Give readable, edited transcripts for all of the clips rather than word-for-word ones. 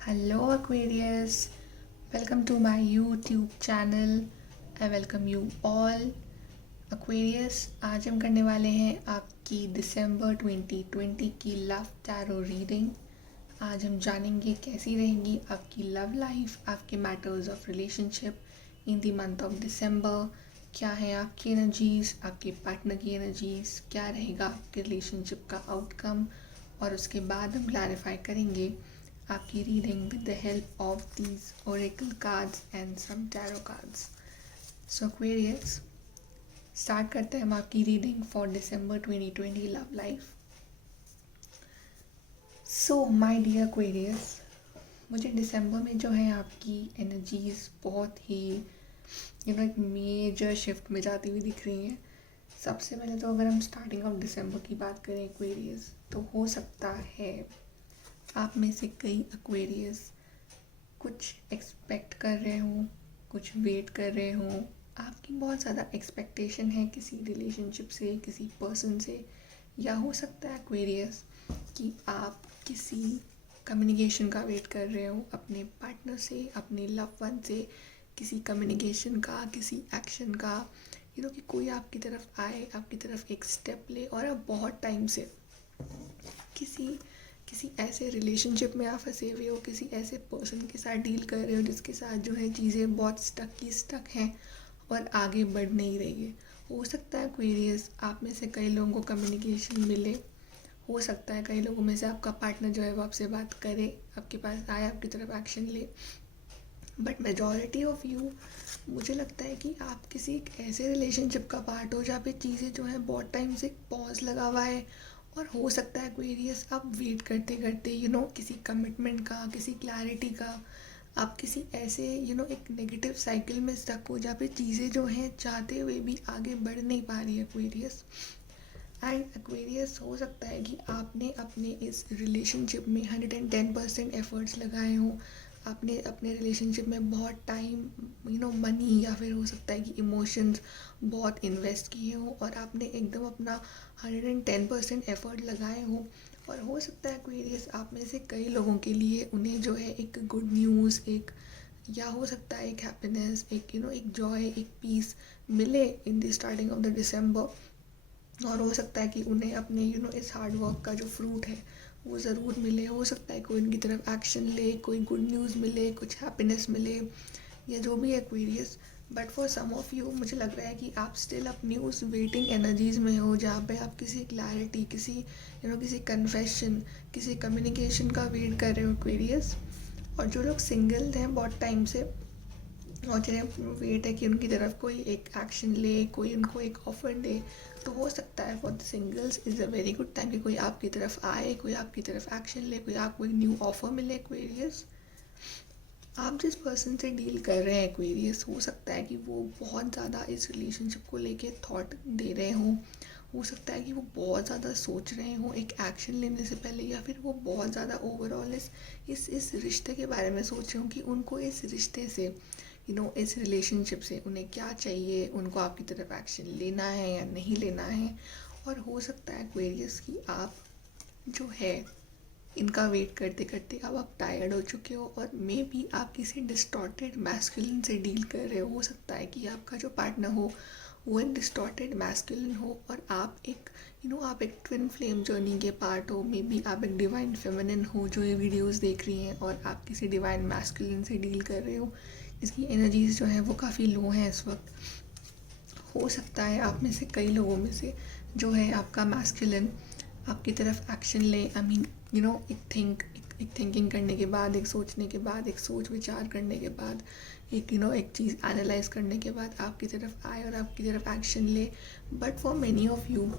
Hello Aquarius, welcome to my YouTube channel. I welcome you all. Aquarius, आज हम करने वाले हैं आपकी दिसंबर 2020 की लव टैरो रीडिंग। आज हम जानेंगे कैसी रहेंगी आपकी लव लाइफ, आपके matters of relationship in the month of December. क्या है आपकी एनर्जीज, आपके पार्टनर की एनर्जीज, क्या रहेगा आपके रिलेशनशिप का आउटकम, और उसके बाद हम क्लैरिफाई करेंगे आपकी reading with the help of these oracle cards and some tarot cards. So Aquarius, start करते हैं हम आपकी reading for December 2020 love life. So my dear Aquarius, मुझे दिसंबर में जो है आपकी एनर्जीज बहुत ही एक मेजर शिफ्ट में जाती हुई दिख रही हैं। सबसे पहले तो अगर हम स्टार्टिंग ऑफ दिसंबर की बात करें एक्वेरियस, तो हो सकता है आप में से कई एक्वेरियस कुछ एक्सपेक्ट कर रहे हो, कुछ वेट कर रहे हो। आपकी बहुत ज़्यादा एक्सपेक्टेशन है किसी रिलेशनशिप से, किसी पर्सन से, या हो सकता है एक्वेरियस कि आप किसी कम्युनिकेशन का वेट कर रहे हो अपने पार्टनर से, अपने लव वन से, किसी कम्युनिकेशन का, किसी एक्शन का, कि कोई आपकी तरफ आए, आपकी तरफ एक स्टेप ले। और आप बहुत टाइम से किसी ऐसे रिलेशनशिप में आप फंसे हुए हो, किसी ऐसे पर्सन के साथ डील कर रहे हो जिसके साथ जो है चीज़ें बहुत स्टक हैं और आगे बढ़ नहीं रही है। हो सकता है एक्वेरियस आप में से कई लोगों को कम्युनिकेशन मिले, हो सकता है कई लोगों में से आपका पार्टनर जो है वो आपसे बात करे, आपके पास आए, आपकी तरफ एक्शन ले। बट मेजॉरिटी ऑफ यू, मुझे लगता है कि आप किसी एक ऐसे रिलेशनशिप का पार्ट हो जहाँ पे चीज़ें जो है बहुत टाइम से पॉज लगा हुआ है। और हो सकता है एक्वेरियस आप वेट करते करते किसी कमिटमेंट का, किसी क्लैरिटी का, आप किसी ऐसे एक नेगेटिव साइकिल में स्टक हो जहाँ पे चीज़ें जो हैं चाहते हुए भी आगे बढ़ नहीं पा रही है एक्वेरियस। एंड एक्वेरियस, हो सकता है कि आपने अपने इस रिलेशनशिप में 110% एफर्ट्स लगाए हों। आपने अपने रिलेशनशिप में बहुत टाइम, मनी, या फिर हो सकता है कि इमोशंस बहुत इन्वेस्ट किए हों, और आपने एकदम अपना 110% एफर्ट लगाए हों। और हो सकता है एक्वेरियस आप में से कई लोगों के लिए उन्हें जो है एक गुड न्यूज़, एक, या हो सकता है एक हैप्पीनेस, एक एक जॉय, एक पीस मिले in the starting of the दिसंबर। और हो सकता है कि उन्हें अपने इस हार्ड वर्क का जो फ्रूट है वो ज़रूर मिले। हो सकता है कोई उनकी तरफ एक्शन ले, कोई गुड न्यूज़ मिले, कुछ हैप्पीनेस मिले, या जो भी है Aquarius. But for some of you, मुझे लग रहा है कि आप स्टिल अपनी उस वेटिंग एनर्जीज़ में हो जहाँ पे आप किसी क्लैरिटी, किसी कन्फेशन, किसी कम्युनिकेशन का वेट कर रहे हो एक्वेरियस। और जो लोग सिंगल हैं बहुत टाइम से, और जिन्हें वेट है कि उनकी तरफ कोई एक एक्शन ले, कोई उनको एक ऑफ़र दे, तो हो सकता है for the singles is a very good time कि कोई आपकी तरफ आए, कोई आपकी तरफ एक्शन ले, कोई आपको एक न्यू ऑफ़र मिले एक्वेरियस। आप जिस पर्सन से डील कर रहे हैं एक्वेरियस, हो सकता है कि वो बहुत ज़्यादा इस रिलेशनशिप को लेके थॉट दे रहे हों। हो सकता है कि वो बहुत ज़्यादा सोच रहे हों एक एक्शन लेने से पहले, या फिर वो बहुत ज़्यादा ओवरऑल इस रिश्ते के बारे में सोच रहे हों कि उनको इस रिश्ते से, इस रिलेशनशिप से उन्हें क्या चाहिए, उनको आपकी तरफ एक्शन लेना है या नहीं लेना है। और हो सकता है एक्वेरियस कि आप जो है इनका वेट करते करते अब आप टायर्ड हो चुके हो, और मे बी आप किसी डिस्टॉर्टेड मैस्कुलिन से डील कर रहे हो सकता है कि आपका जो पार्टनर हो वो एक डिस्टॉर्टेड मैस्कुलिन हो, और आप एक आप एक ट्विन फ्लेम जर्नी के पार्ट हो। मे बी आप एक डिवाइन फेमिनिन हो जो ये वीडियोस देख रही हैं, और आप किसी डिवाइन मैस्कुलिन से डील कर रहे हो जिसकी एनर्जीज जो है वो काफ़ी लो हैं इस वक्त। हो सकता है आप में से कई लोगों में से जो है आपका मैस्कुलिन आपकी तरफ एक्शन ले। आई मीन एक थिंकिंग करने के बाद, एक सोचने के बाद, एक सोच विचार करने के बाद, एक चीज़ एनालाइज करने के बाद आपकी तरफ आए और आपकी तरफ एक्शन ले। But for many of you,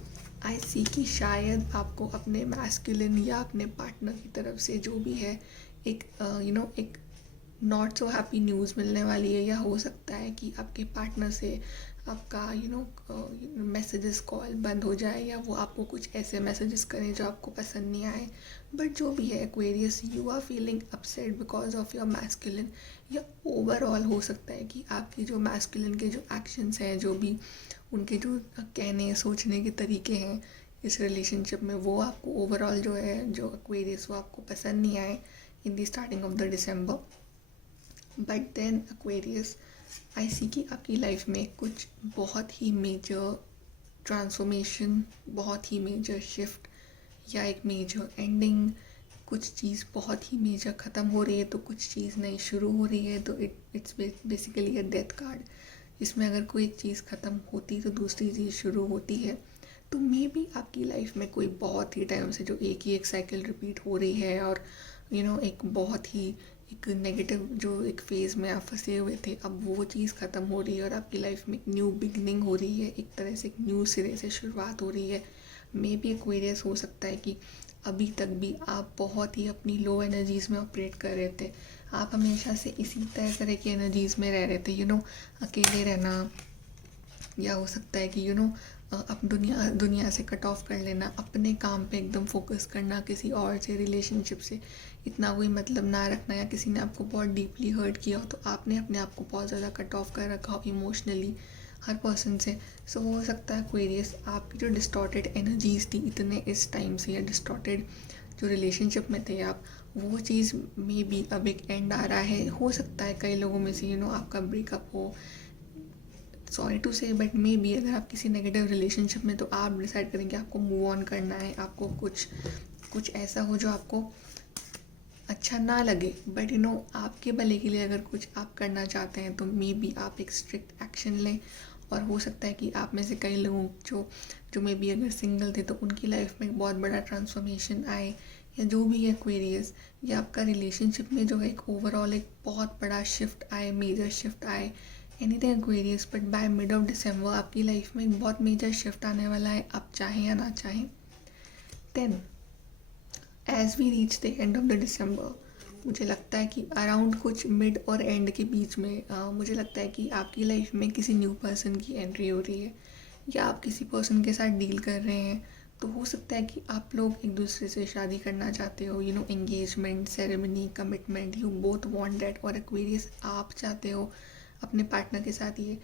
I see कि शायद आपको अपने मैस्कुलिन या अपने पार्टनर की तरफ से जो भी है एक एक नॉट सो हैप्पी न्यूज़ मिलने वाली है। या हो सकता है कि आपके पार्टनर से आपका मैसेजेस, कॉल बंद हो जाए, या वो आपको कुछ ऐसे मैसेजेस करें जो आपको पसंद नहीं आए। बट जो भी है Aquarius, you are feeling upset because of your masculine. या ओवरऑल हो सकता है कि आपकी जो मैस्कुलिन के जो एक्शंस हैं, जो भी उनके जो कहने सोचने के तरीके हैं इस रिलेशनशिप में, वो आपको ओवरऑल जो है जो एक्वेरियस वो आपको पसंद नहीं आए। in the starting of the December. But then Aquarius, I see कि आपकी लाइफ में कुछ बहुत ही मेजर ट्रांसफॉर्मेशन, बहुत ही मेजर शिफ्ट या एक मेजर एंडिंग, कुछ चीज़ बहुत ही मेजर ख़त्म हो रही है तो कुछ चीज़ नई शुरू हो रही है। तो it's basically a death card, जिसमें अगर कोई चीज़ ख़त्म होती तो दूसरी चीज़ शुरू होती है। तो मे बी आपकी लाइफ में कोई बहुत ही टाइम से जो एक ही एक साइकिल रिपीट हो रही है और एक बहुत ही एक नेगेटिव जो एक फेज़ में आप फंसे हुए थे, अब वो चीज़ ख़त्म हो रही है और आपकी लाइफ में एक न्यू बिगनिंग हो रही है, एक तरह से एक न्यू सिरे से शुरुआत हो रही है। मे बी एक्वेरियस हो सकता है कि अभी तक भी आप बहुत ही अपनी लो एनर्जीज़ में ऑपरेट कर रहे थे, आप हमेशा से इसी तरह की एनर्जीज़ में रह रहे थे, अकेले रहना, या हो सकता है कि अब दुनिया से कट ऑफ कर लेना, अपने काम पे एकदम फोकस करना, किसी और से रिलेशनशिप से इतना कोई मतलब ना रखना, या किसी ने आपको बहुत डीपली हर्ट किया हो तो आपने अपने आप को बहुत ज़्यादा कट ऑफ कर रखा हो इमोशनली हर पर्सन से। सो हो सकता है एक्वेरियस आपकी जो डिस्टॉर्टेड एनर्जीज थी इतने इस टाइम से, या डिस्टॉर्टेड जो रिलेशनशिप में थे आप, वो चीज़ में भी अब एक एंड आ रहा है। हो सकता है कई लोगों में से आपका ब्रेकअप हो, सॉरी टू से, बट मे बी अगर आप किसी नेगेटिव रिलेशनशिप में तो आप डिसाइड करेंगे आपको मूव ऑन करना है, आपको कुछ ऐसा हो जो आपको अच्छा ना लगे, बट आपके भले के लिए अगर कुछ आप करना चाहते हैं तो मे बी आप एक स्ट्रिक्ट एक्शन लें। और हो सकता है कि आप में से कई लोगों जो मे बी अगर सिंगल थे तो उनकी लाइफ में एक बहुत बड़ा ट्रांसफॉर्मेशन आए, या जो भी है एक्वेरियस, या आपका रिलेशनशिप में जो है एक ओवरऑल एक बहुत बड़ा शिफ्ट आए, मेजर शिफ्ट आए, anything Aquarius. But by mid of December आपकी लाइफ में एक बहुत मेजर शिफ्ट आने वाला है, आप चाहें या ना चाहें। Then as we reach the end of the December, मुझे लगता है कि अराउंड कुछ मिड और एंड के बीच में मुझे लगता है कि आपकी लाइफ में किसी न्यू पर्सन की एंट्री हो रही है, या आप किसी पर्सन के साथ डील कर रहे हैं। तो हो सकता है कि आप लोग एक दूसरे से शादी करना चाहते हो, engagement ceremony, commitment, you both want that. और एक्वेरियस आप चाहते हो अपने पार्टनर के साथ ये।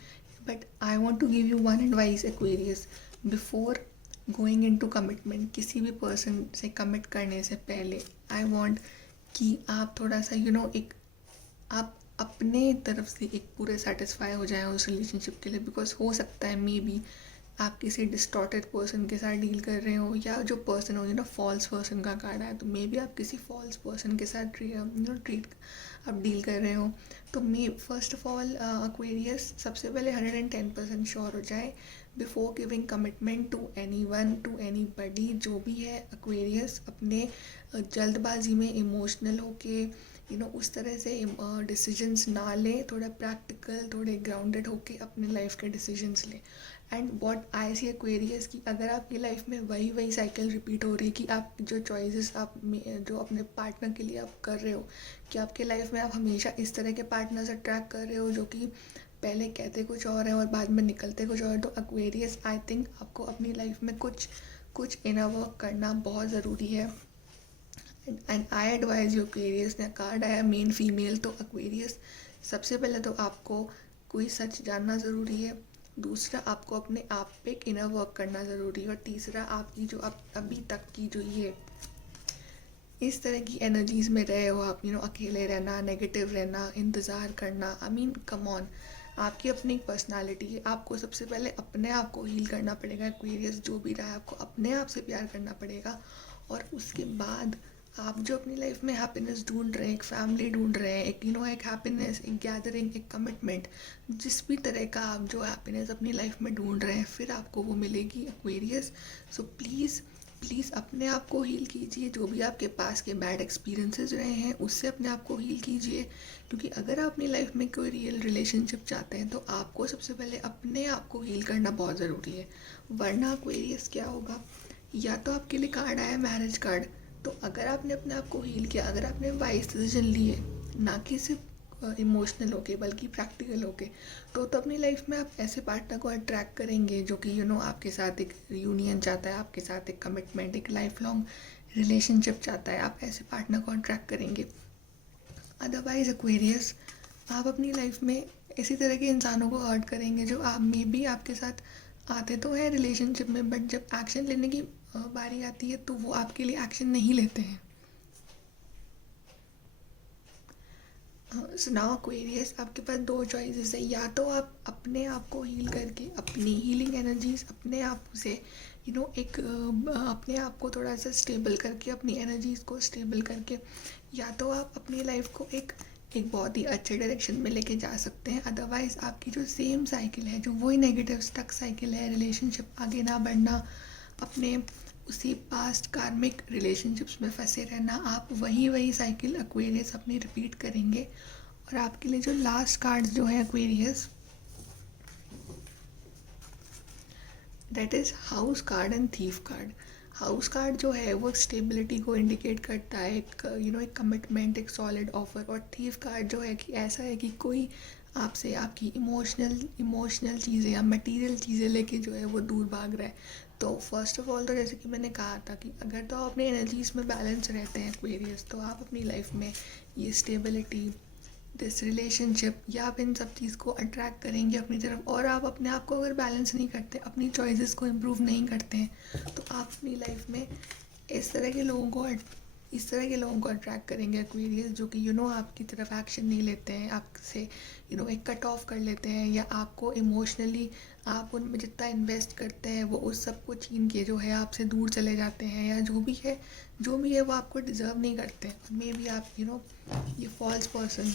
But I want to give you one advice Aquarius, before going into commitment, किसी भी पर्सन से कमिट करने से पहले आई वॉन्ट कि आप थोड़ा सा एक आप अपने तरफ से एक पूरे सेटिस्फाई हो जाए उस रिलेशनशिप के लिए। बिकॉज हो सकता है मे बी आप किसी डिस्टॉर्टेड पर्सन के साथ डील कर रहे हो, या जो पर्सन हो फॉल्स पर्सन का कार्ड है, तो मे बी आप किसी फॉल्स पर्सन के साथ ट्रीट आप डील कर रहे हो। तो मे फर्स्ट ऑफ ऑल एक्वेरियस सबसे पहले 110% श्योर हो जाए before giving commitment to anyone, to anybody. जो भी है एक्वेरियस अपने जल्दबाजी में इमोशनल होके उस तरह से डिसीजंस ना ले, थोड़ा प्रैक्टिकल, थोड़े ग्राउंडेड होके अपने लाइफ के डिसीजंस ले। And what I see Aquarius की अगर आपकी लाइफ में वही साइकिल रिपीट हो रही है कि आप जो चॉइसेस आप जो अपने पार्टनर के लिए आप कर रहे हो, कि आपके लाइफ में आप हमेशा इस तरह के पार्टनर से ट्रैक कर रहे हो जो कि पहले कहते कुछ और है और बाद में निकलते कुछ और, तो एक्वेरियस आई थिंक आपको अपनी लाइफ में कुछ इनर वर्क करना बहुत ज़रूरी है। And I advise you Aquarius, ने कार्ड आया मेन फीमेल, तो एक्वेरियस सबसे पहले तो आपको कोई सच जानना ज़रूरी है, दूसरा आपको अपने आप पे एक इनर वर्क करना ज़रूरी है, और तीसरा आपकी जो अभी तक की जो ये इस तरह की एनर्जीज़ में रहे हो आप, अकेले रहना, नेगेटिव रहना, इंतज़ार करना, आई मीन कम ऑन, आपकी अपनी एक पर्सनालिटी है, आपको सबसे पहले अपने आप को हील करना पड़ेगा एक्वेरियस। जो भी रहा है आपको अपने आप से प्यार करना पड़ेगा, और उसके बाद आप जो अपनी लाइफ में हैप्पीनेस ढूंढ रहे हैं, एक फैमिली ढूंढ रहे हैं, एक हैप्पीनेस, एक गैदरिंग, एक कमिटमेंट, जिस भी तरह का आप जो हैप्पीनेस अपनी लाइफ में ढूंढ रहे हैं, फिर आपको वो मिलेगी एक्वेरियस। सो प्लीज़ अपने आप को हील कीजिए, जो भी आपके पास के बैड एक्सपीरियंसेस रहे हैं उससे अपने आप को हील कीजिए, क्योंकि अगर आप अपनी लाइफ में कोई रियल रिलेशनशिप चाहते हैं तो आपको सबसे पहले अपने आप को हील करना बहुत ज़रूरी है। वरना एक्वेरियस क्या होगा, या तो आपके लिए कार्ड आया मैरिज कार्ड, तो अगर आपने अपने आप को हील किया, अगर आपने वाइज डिसीजन लिए, ना कि सिर्फ इमोशनल होके बल्कि प्रैक्टिकल होके, तो अपनी लाइफ में आप ऐसे पार्टनर को अट्रैक्ट करेंगे जो कि आपके साथ एक यूनियन चाहता है, आपके साथ एक कमिटमेंट, एक लाइफ लॉन्ग रिलेशनशिप चाहता है, आप ऐसे पार्टनर को अट्रैक्ट करेंगे। अदरवाइज एक्वेरियस आप अपनी लाइफ में इसी तरह के इंसानों को हर्ट करेंगे जो आप में भी आपके साथ आते तो हैं रिलेशनशिप में, बट जब एक्शन लेने की बारी आती है तो वो आपके लिए एक्शन नहीं लेते हैं। सुनाओ एक्वेरियस, आपके पास दो चॉइसेस है। या तो आप अपने आप को हील करके अपनी हीलिंग एनर्जीज अपने आप से एक अपने आप को थोड़ा सा स्टेबल करके अपनी एनर्जीज को स्टेबल करके, या तो आप अपनी लाइफ को एक एक बहुत ही अच्छे डायरेक्शन में लेके जा सकते हैं। अदरवाइज़ आपकी जो सेम साइकिल है, जो वही नेगेटिव स्टक साइकिल है, रिलेशनशिप आगे ना बढ़ना, अपने उसी पास्ट कार्मिक रिलेशनशिप्स में फंसे रहना, आप वही वही साइकिल एक्वेरियस अपनी रिपीट करेंगे। और आपके लिए जो लास्ट कार्ड्स जो है Aquarius, that is house card and thief card. House card जो है वो स्टेबिलिटी को इंडिकेट करता है, एक कमिटमेंट, एक सॉलिड ऑफर। और थीफ कार्ड जो है कि ऐसा है कि कोई आपसे आपकी इमोशनल चीज़ें या मटेरियल चीज़ें लेके जो है वो दूर भाग रहा है। तो फर्स्ट ऑफ ऑल तो जैसे कि मैंने कहा था कि अगर तो आप अपनी एनर्जीज में बैलेंस रहते हैं एक्वेरियस, तो आप अपनी लाइफ में ये स्टेबिलिटी, दिस रिलेशनशिप या आप इन सब चीज़ को अट्रैक्ट करेंगे अपनी तरफ। और आप अपने आप को अगर बैलेंस नहीं करते, अपनी चॉइसेस को इम्प्रूव नहीं करते हैं, तो आप अपनी लाइफ में इस तरह के लोगों को अट्रैक्ट करेंगे एक्वेरियस, जो कि आपकी तरफ एक्शन नहीं लेते हैं, आपसे एक कट ऑफ कर लेते हैं, या आपको इमोशनली आप उनमें जितना इन्वेस्ट करते हैं वो उस सब को छीन के जो है आपसे दूर चले जाते हैं, या जो भी है वो आपको डिज़र्व नहीं करते। और मे बी आप ये फॉल्स पर्सन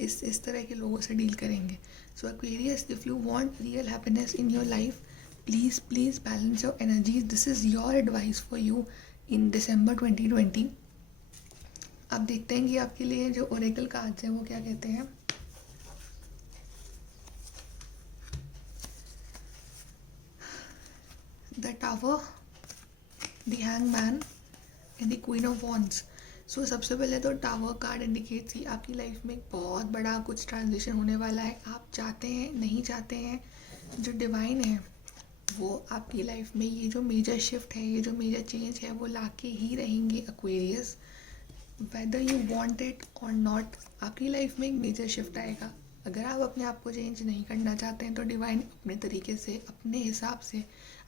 इस तरह के लोगों से डील करेंगे। So Aquarius, if you want real happiness in your life, please balance your energies. This is your advice for you in December 2020। आप देखते हैं कि आपके लिए जो ओरेकल कार्ड्स हैं वो क्या कहते हैं। The tower, the hangman and the queen of wands. So सबसे पहले तो टावर कार्ड इंडिकेट्स कि आपकी लाइफ में बहुत बड़ा कुछ ट्रांजिशन होने वाला है। आप चाहते हैं नहीं चाहते हैं, जो डिवाइन है वो आपकी लाइफ में ये जो मेजर शिफ्ट है, ये जो मेजर चेंज है, वो लाके ही रहेंगे Aquarius. Whether you want it और नॉट, आपकी लाइफ में एक मेजर शिफ्ट आएगा। अगर आप अपने आप को चेंज नहीं करना चाहते हैं, तो डिवाइन अपने तरीके से, अपने हिसाब से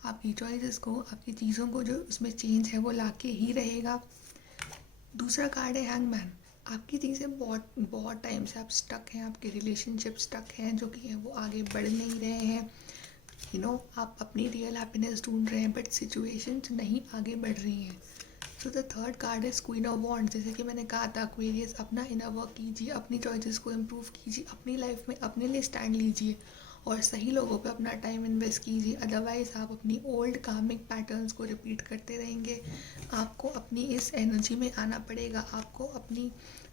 आपकी चॉइसेस को, आपकी चीज़ों को जो उसमें चेंज है वो लाके ही रहेगा। दूसरा कार्ड है हैंगमैन। आपकी चीज़ें बहुत बहुत टाइम से आप स्टक हैं, आपके रिलेशनशिप स्टक हैं, जो कि है वो आगे बढ़ नहीं रहे हैं। आप अपनी रियल हैप्पीनेस ढूंढ रहे हैं, बट सिचुएशंस नहीं आगे बढ़ रही हैं। So the third card is queen of wands. जैसे कि मैंने कहा था एक्वेरियस, अपना इनर वर्क कीजिए, अपनी चॉइसेस को इम्प्रूव कीजिए, अपनी लाइफ में अपने लिए स्टैंड लीजिए और सही लोगों पे अपना टाइम इन्वेस्ट कीजिए। अदरवाइज आप अपनी ओल्ड कार्मिक पैटर्न्स को रिपीट करते रहेंगे। आपको अपनी इस एनर्जी में आना पड़ेगा। आपको अपनी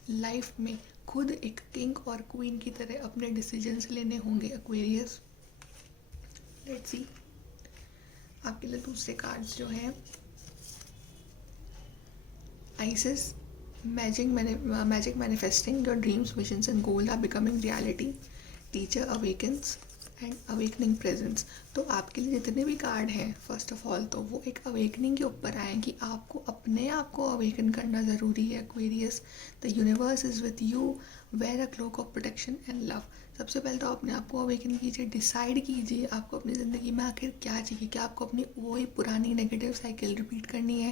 लाइफ में खुद एक किंग और क्वीन की तरह अपने डिसीजंस लेने होंगे एक्वेरियस। लेट्स सी आपके लिए दूसरे कार्ड्स जो हैं, Isis, magic manifesting, your dreams, visions and goals are becoming reality. Teacher awakens and awakening presence. तो आपके लिए जितने भी कार्ड हैं, फर्स्ट ऑफ ऑल तो वो एक अवेकनिंग के ऊपर आए कि आपको अपने आप को अवेकन करना ज़रूरी है Aquarius. The universe is with you, wear a cloak of protection and love. सबसे पहले तो अपने आप को अवेकन कीजिए, डिसाइड कीजिए आपको अपनी ज़िंदगी में आखिर क्या चाहिए। क्या आपको अपनी वही पुरानी नेगेटिव साइकिल रिपीट करनी है,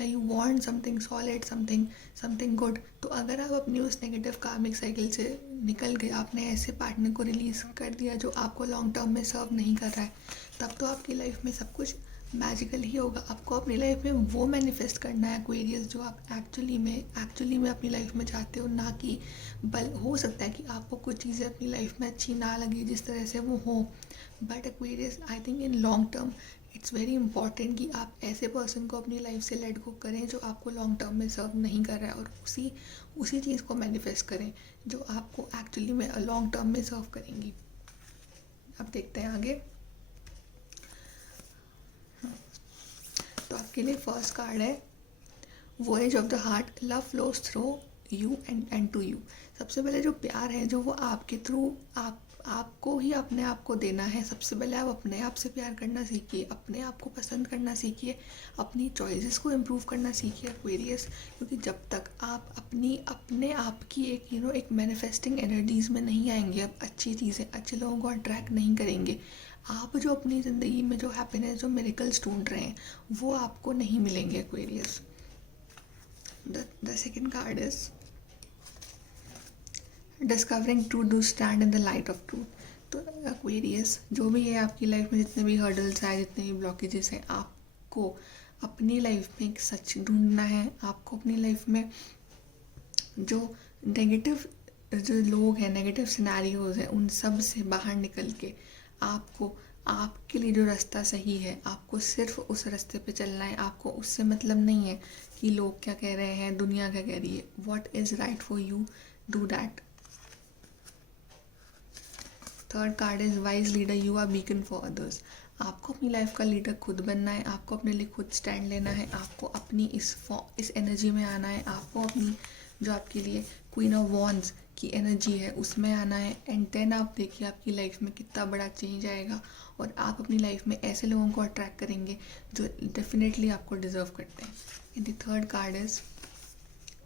या you want something solid, something good. तो अगर आप अपनी उस नेगेटिव कार्मिक साइकिल से निकल गए, आपने ऐसे पार्टनर को रिलीज़ कर दिया जो आपको लॉन्ग टर्म में सर्व नहीं कर रहा है, तब तो आपकी लाइफ में सब कुछ मैजिकल ही होगा। आपको अपनी लाइफ में वो मैनिफेस्ट करना है एक्वेरियस जो आप एक्चुअली में अपनी लाइफ में चाहते हो, ना कि बल हो सकता है कि आपको कुछ चीज़ें अपनी लाइफ में अच्छी ना लगी जिस तरह से वो हो, but Aquarius I think in long term it's very important कि आप ऐसे पर्सन को अपनी लाइफ से लेट गो करें जो आपको लॉन्ग टर्म में सर्व नहीं कर रहा है, और उसी चीज़ को मैनिफेस्ट करें जो आपको एक्चुअली में लॉन्ग टर्म में सर्व करेंगी। अब देखते हैं आगे। तो आपके लिए फर्स्ट कार्ड है voice of the heart, love flows through you and to you. सबसे पहले जो प्यार है जो वो आपके थ्रू आपको ही अपने आप को देना है। सबसे पहले आप अपने आप से प्यार करना सीखिए, अपने आप को पसंद करना सीखिए, अपनी चॉइसेस को इम्प्रूव करना सीखिए एक्वेरियस। क्योंकि जब तक आप अपने आप की एक मैनिफेस्टिंग एनर्जीज़ में नहीं आएंगे, अब अच्छी चीज़ें, अच्छे लोगों को अट्रैक्ट नहीं करेंगे, आप जो अपनी ज़िंदगी में जो हैप्पीनेस, जो मिरेकल्स ढूंढ रहे हैं, वो आपको नहीं मिलेंगे Aquarius. The second card is discovering truth, do stand in the light of truth. तो एक्वेरियस, जो भी है आपकी लाइफ में, जितने भी हर्डल्स हैं, जितने भी ब्लॉकेजेस हैं, आपको अपनी लाइफ में एक सच ढूंढना है। आपको अपनी लाइफ में जो नेगेटिव जो लोग हैं, नेगेटिव सिनेरियोज हैं, उन सब से बाहर निकल के आपको आपके लिए जो रास्ता सही है, आपको सिर्फ उस रास्ते पे चलना है। आपको उससे मतलब नहीं है कि लोग क्या कह रहे हैं, दुनिया क्या कह रही है। What is right for you, do that. Third card is wise leader, you are beacon for others. आपको अपनी लाइफ का लीडर खुद बनना है। आपको अपने लिए खुद स्टैंड लेना है। आपको अपनी इस एनर्जी में आना है। आपको अपनी जो आपके लिए क्वीन ऑफ वॉन्ड्स की एनर्जी है उसमें आना है। एंड देन आप देखिए आपकी लाइफ में कितना बड़ा चेंज आएगा और आप अपनी लाइफ में ऐसे लोगों को अट्रैक्ट करेंगे जो डेफिनेटली आपको डिजर्व करते हैं। And the third card is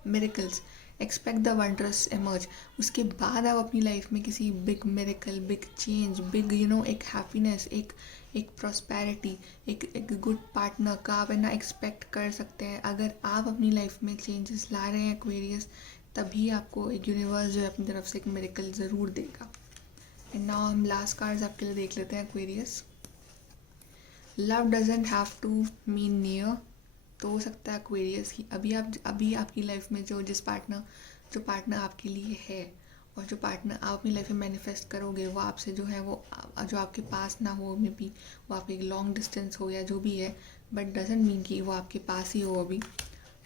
miracles, expect the wondrous emerge. उसके बाद आप अपनी लाइफ में किसी big miracle, big change, big एक हैप्पीनेस, एक प्रॉस्पेरिटी, एक गुड पार्टनर का आप है ना एक्सपेक्ट कर सकते हैं। अगर आप अपनी लाइफ में चेंजेस ला रहे हैं एक्वेरियस, तभी आपको एक यूनिवर्स जो है अपनी तरफ से एक मिरेकल ज़रूर देगा। एंड नाउ हम लास्ट कार्ड्स आपके लिए देख लेते हैं Aquarius. Love doesn't have to mean near. तो हो सकता है एक्वेरियस की अभी आपकी लाइफ में जो पार्टनर आपके लिए है और जो पार्टनर आप अपनी लाइफ में मैनिफेस्ट करोगे, वो आपसे जो है वो जो आपके पास ना हो, मे बी वो आप एक लॉन्ग डिस्टेंस हो या जो भी है, बट डजंट मीन कि वो आपके पास ही हो अभी।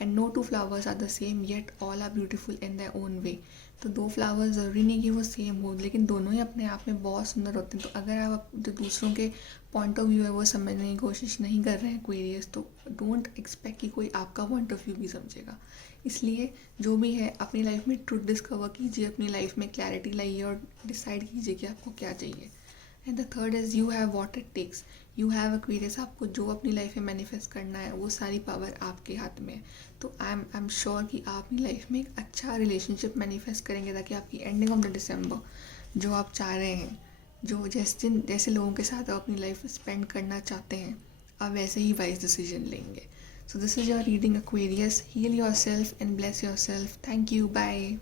And no two flowers are the same yet all are beautiful in their own way. तो दो फ्लावर्स ज़रूरी नहीं कि वो सेम हो, लेकिन दोनों ही अपने आप में बहुत सुंदर होते हैं। तो अगर आप जो दूसरों के पॉइंट ऑफ व्यू है वो समझने की कोशिश नहीं कर रहे हैं एक्वेरियस, तो डोंट एक्सपेक्ट कि कोई आपका पॉइंट ऑफ व्यू भी समझेगा। इसलिए जो भी है अपनी लाइफ में ट्रुथ डिस्कवर कीजिए, अपनी लाइफ में क्लैरिटी लाइए और डिसाइड कीजिए कि आपको क्या चाहिए। And the third is you have what it takes, you have Aquarius. आपको जो अपनी लाइफ में मैनिफेस्ट करना है वो सारी पावर आपके हाथ में है। तो आई एम श्योर कि आप अपनी लाइफ में एक अच्छा रिलेशनशिप मैनिफेस्ट करेंगे, ताकि आपकी एंडिंग ऑफ द दिसंबर जो आप चाह रहे हैं, जो जैसे लोगों के साथ आप अपनी लाइफ स्पेंड करना चाहते हैं, आप वैसे ही वाइज डिसीजन लेंगे। So this is your reading Aquarius. Heal yourself and bless yourself. Thank you, bye.